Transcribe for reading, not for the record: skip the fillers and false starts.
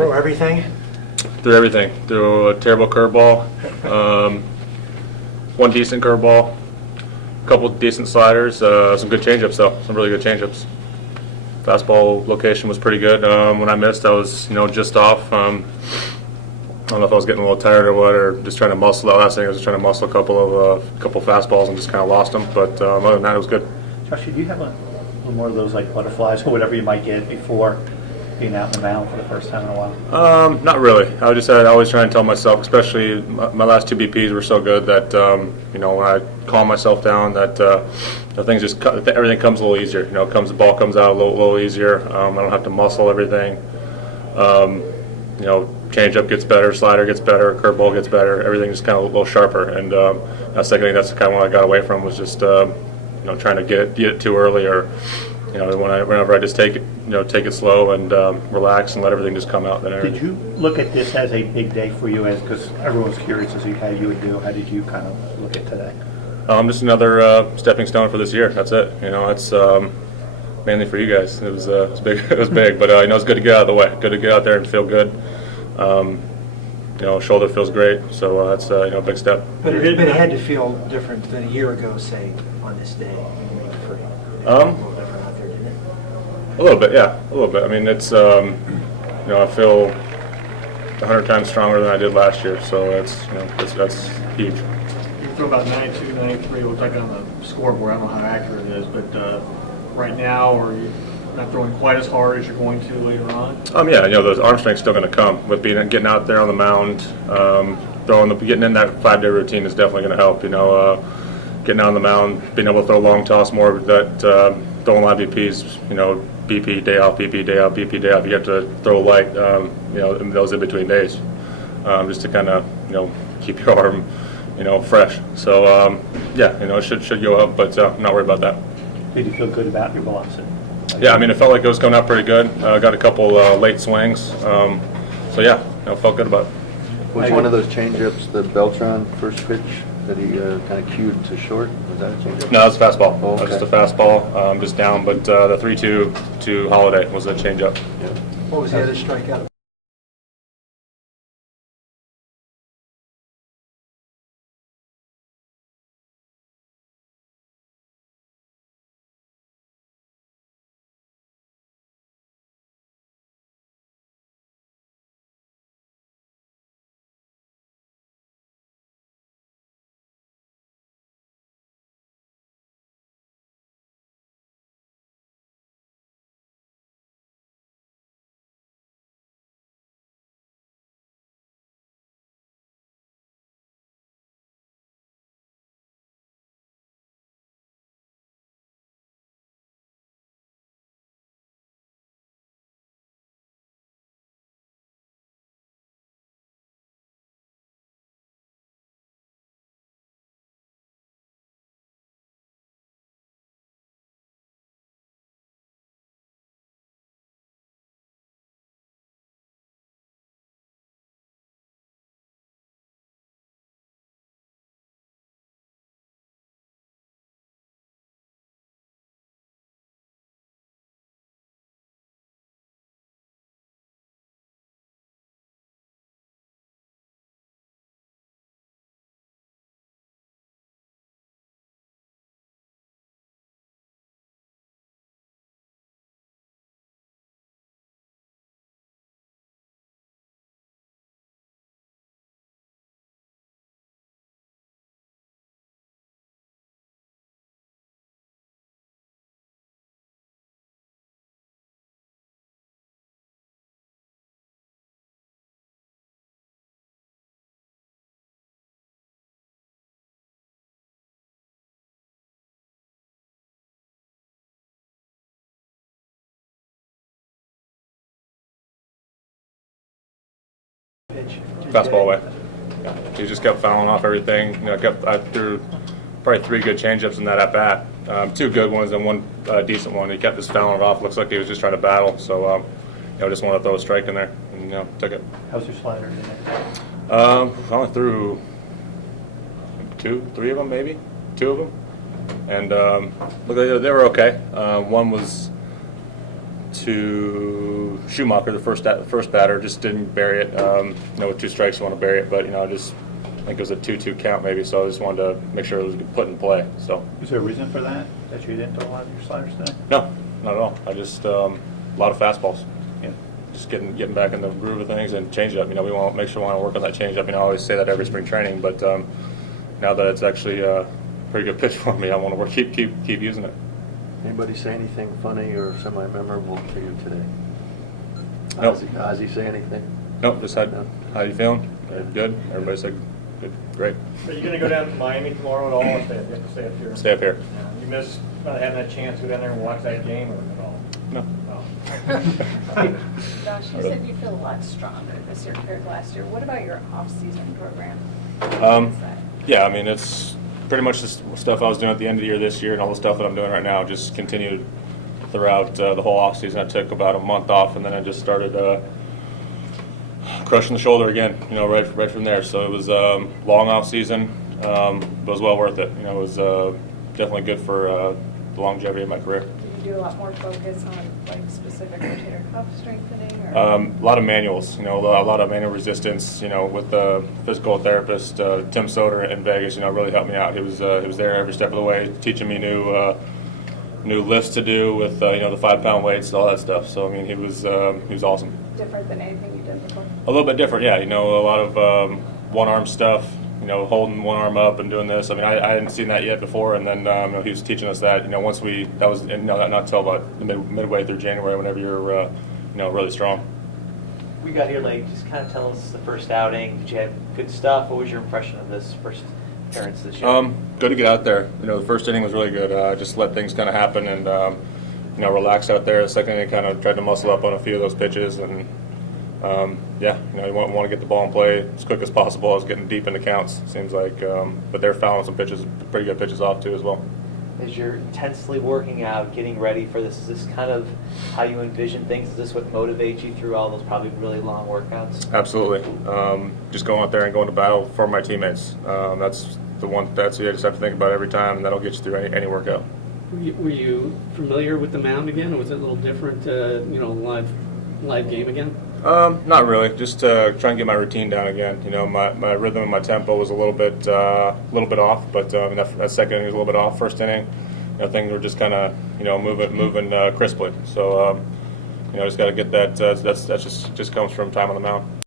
Throw everything? Threw everything. Threw a terrible curveball, one decent curveball, a couple decent sliders, some good changeups though, some really good changeups. Fastball location was pretty good. When I missed, I was just off. I don't know if I was getting a little tired or what, or just trying to muscle. That last thing I was just trying to muscle a couple fastballs and just kind of lost them. But other than that, it was good. Josh, do you have a little more of those like butterflies or whatever you might get before being out in the mound for the first time in a while? Not really. I always try and tell myself, especially my last two BPs were so good that when I calm myself down, that things just everything comes a little easier. The ball comes out a little easier. I don't have to muscle everything. Changeup gets better, slider gets better, curveball gets better. Everything just kind of a little sharper. And that's the thing. That's kind of what I got away from was just trying to get it too early, or whenever I just take it slow and relax and let everything just come out. Did you look at this as a big day for you, because everyone's curious to see how you would do? How did you kind of look at today? Just another stepping stone for this year. That's it. It's mainly for you guys. It was big. It was big, but it's good to get out of the way. Good to get out there and feel good. Shoulder feels great, so that's a big step. But it had to feel different than a year ago, say, on this day. A little different out there, didn't it? A little bit, yeah, a little bit. I mean, it's I feel 100 times stronger than I did last year, so that's huge. You throw about 92, 93, it looks like on the scoreboard. I don't know how accurate it is, but right now, are you not throwing quite as hard as you're going to later on? Yeah, the arm strength's still going to come with getting out there on the mound. Getting in that 5-day routine is definitely going to help. Getting on the mound, being able to throw long toss more, throwing a lot of BPs. BP day off, BP day off, BP day off. You have to throw light. In those in between days, just to kind of keep your arm fresh. So it should go up, but I'm not worried about that. Did you feel good about your velocity? Yeah, it felt like it was coming out pretty good. Got a couple late swings. Felt good about it. Was one of those changeups the Beltran first pitch that he kind of cued to short? Was that a changeup? No, that was a fastball. Oh, okay. That was just a fastball, just down. But the 3-2 to Holiday was a changeup. Yeah. What was the other strikeout? Fastball away. Yeah. He just kept fouling off everything. I threw probably 3 good changeups in that at bat. 2 good ones and 1 decent one. He kept just fouling it off. Looks like he was just trying to battle. So just wanted to throw a strike in there and took it. How's your slider today? I only threw 2, 3 of them, maybe 2 of them, and look, they were okay. One was to Schumacher, the first batter, just didn't bury it. With 2 strikes, you want to bury it, but I think it was a 2-2 count maybe, so I just wanted to make sure it was put in play. So. Is there a reason for that? That you didn't throw a lot of your sliders today? No, not at all. I just a lot of fastballs. Yeah. Just getting back in the groove of things and change it up. We want to make sure we want to work on that change up. I always say that every spring training, but now that it's actually a pretty good pitch for me, I want to keep using it. Anybody say anything funny or semi-memorable to you today? Nope. Ozzy say anything? Nope. Just how you feeling? Good. Everybody said good. Great. Are you going to go down to Miami tomorrow at all, or you have to stay up here? Stay up here. You miss not having that chance to go down there and watch that game or at all? No. No. Josh, you said you feel a lot stronger this year compared to last year. What about your off-season program? Yeah, it's pretty much the stuff I was doing at the end of the year this year and all the stuff that I'm doing right now. Just continued throughout the whole off season. I took about a month off, and then I just started crushing the shoulder again. Right from there. So it was long off season, but it was well worth it. It was definitely good for the longevity of my career. Do you do a lot more focus on specific rotator cuff strengthening? Or? A lot of manuals, a lot of manual resistance. With the physical therapist Tim Soder in Vegas, really helped me out. He was there every step of the way, teaching me new lifts to do with the 5-pound weights and all that stuff. So he was awesome. Different than anything you did before? A little bit different, yeah. A lot of one-arm stuff. Holding one arm up and doing this. I hadn't seen that yet before, and then he was teaching us that. Once that was not until about the midway through January, whenever you're really strong. We got here late. Just kind of tell us the first outing. Did you have good stuff? What was your impression of this first appearance this year? Good to get out there. The first inning was really good. Just let things kind of happen and relax out there. The second inning kind of tried to muscle up on a few of those pitches and. You want to get the ball in play as quick as possible. I was getting deep into counts, seems like, but they're fouling some pitches, pretty good pitches off too as well. As you're intensely working out, getting ready for this, is this kind of how you envision things? Is this what motivates you through all those probably really long workouts? Absolutely. Just going out there and going to battle for my teammates. That's what you just have to think about every time, and that'll get you through any workout. Were you familiar with the mound again, or was it a little different, live game again? Not really. Just trying to get my routine down again. My rhythm and my tempo was a little bit off, but that second inning was a little bit off. First inning, things were just kind of moving crisply. So just got to get that. That just comes from time on the mound.